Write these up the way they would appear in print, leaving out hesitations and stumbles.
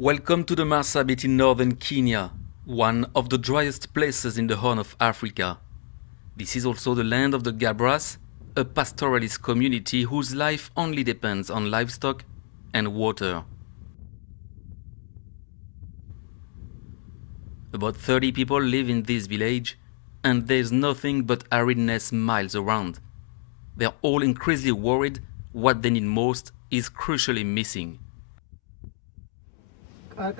Welcome to the Marsabit in northern Kenya, one of the driest places in the Horn of Africa. This is also the land of the Gabras, a pastoralist community whose life only depends on livestock and water. About 30 people live in this village, and there's nothing but aridness miles around. They're all increasingly worried what they need most is crucially missing. The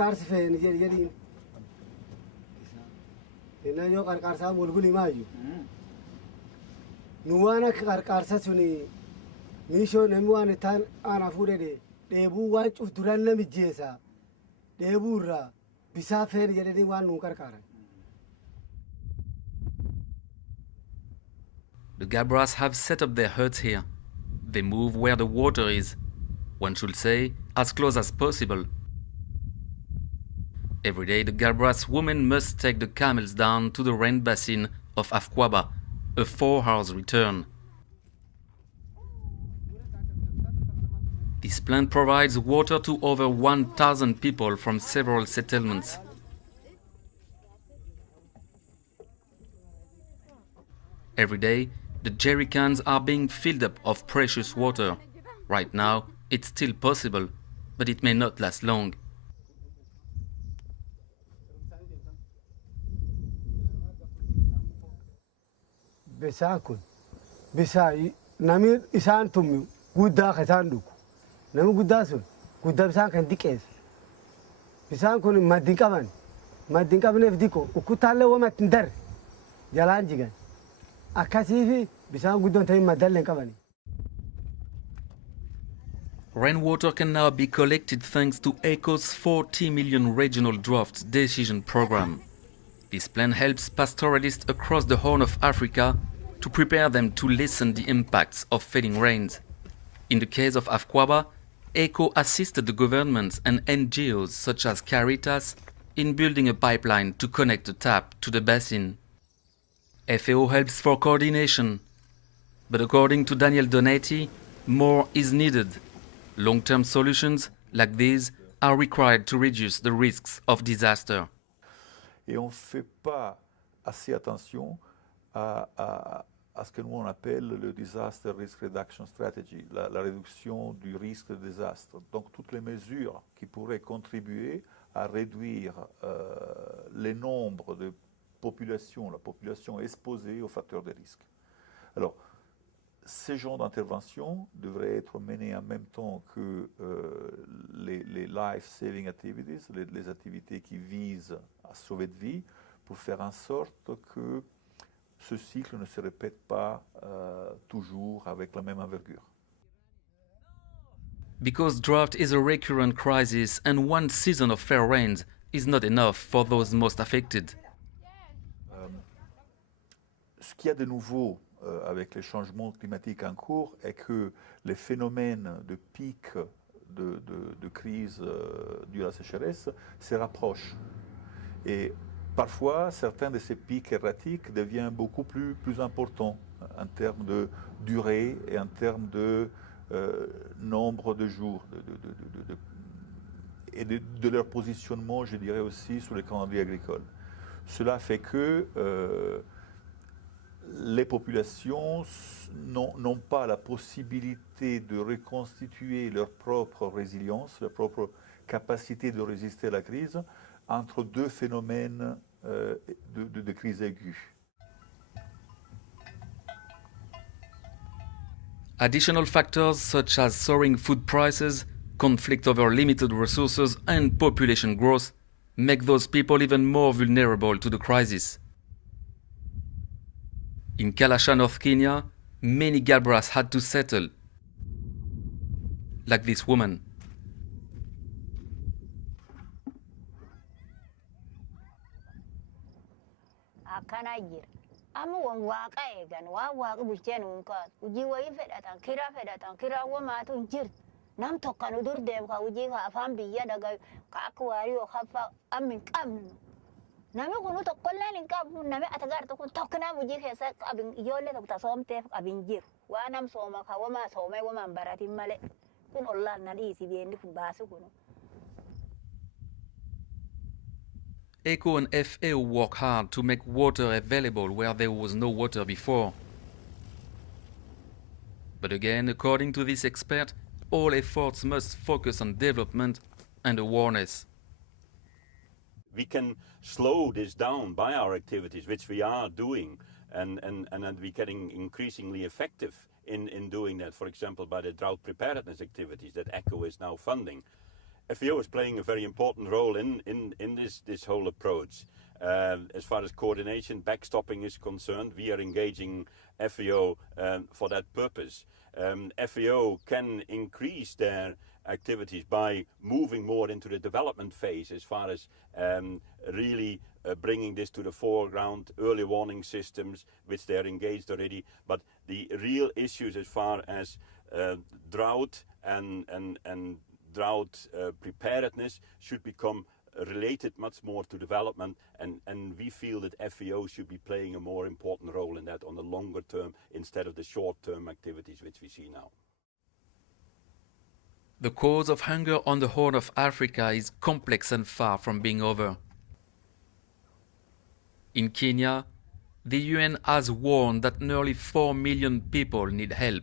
Gabras have set up their huts here. They move where the water is, one should say, as close as possible. Every day the Gabras women must take the camels down to the rain basin of Afkwaba, a 4-hour return. This plant provides water to over 1,000 people from several settlements. Every day, the jerry cans are being filled up of precious water. Right now, it's still possible, but it may not last long. Namir isaan tummi guddaa kasaan dhugu namni guddaa sun guddaa bisaan kan diqeessu bisaan kun maddin qabneef diko ukkutaallee wama ittiin darre jalaan jigan akkasiifi bisaan guddoon ta'in maddallee hin qabani. Rainwater can now be collected thanks to ECHO's 40 million regional drought decision program. This plan helps pastoralists across the Horn of Africa to prepare them to lessen the impacts of failing rains. In the case of Afkwaba, ECHO assisted the governments and NGOs such as Caritas in building a pipeline to connect the tap to the basin. FAO helps for coordination, but according to Daniel Donati, more is needed. Long-term solutions like these are required to reduce the risks of disaster. Et on ne fait pas assez attention à ce que nous on appelle le Disaster Risk Reduction Strategy, la réduction du risque de désastre. Donc toutes les mesures qui pourraient contribuer à réduire le nombre de populations, la population exposée aux facteurs de risque. Alors, ces genres d'intervention devraient être menés en même temps que les life-saving activities, les activités qui visent à sauver de vie, pour faire en sorte que ce cycle ne se répète pas toujours avec la même envergure. Because drought is a recurrent crisis and one season of fair rains is not enough for those most affected. Ce qu'il y a de nouveau avec les changements climatiques en cours est que les phénomènes de pic de crise due à la sécheresse se rapprochent. Et parfois, certains de ces pics erratiques deviennent beaucoup plus importants en termes de durée et en termes de nombre de jours et de leur positionnement, je dirais aussi, sur les calendriers agricoles. Cela fait que les populations n'ont pas la possibilité de reconstituer leur propre résilience, leur propre capacité de résister à la crise entre deux phénomènes de crise aiguë. Additional factors such as soaring food prices, conflict over limited resources and population growth make those people even more vulnerable to the crisis. In Kalasha, North Kenya, many Gabras had to settle, like this woman. Nami kunu tokkolleen hin qabu nami atagar tokko tokkna mujii keessa qabin ijoollee tokko tasoomteef qabin jiru waan nam sooma ka wama soomee wama baratin male kun ollaan na dhiisi beenni kun baasu kunu ECHO and FAO work hard to make water available where there was no water before. But again, according to this expert, all efforts must focus on development and awareness. We can slow this down by our activities, which we are doing, and we're getting increasingly effective in doing that, for example, by the drought preparedness activities that ECHO is now funding. FAO is playing a very important role in this whole approach. As far as coordination, backstopping is concerned, we are engaging FAO for that purpose. FAO can increase their activities by moving more into the development phase as far as really bringing this to the foreground, early warning systems, which they're engaged already. But the real issues as far as drought and drought preparedness should become related much more to development, and we feel that FAO should be playing a more important role in that on the longer term instead of the short-term activities which we see now. The cause of hunger on the Horn of Africa is complex and far from being over. In Kenya, the UN has warned that nearly 4 million people need help.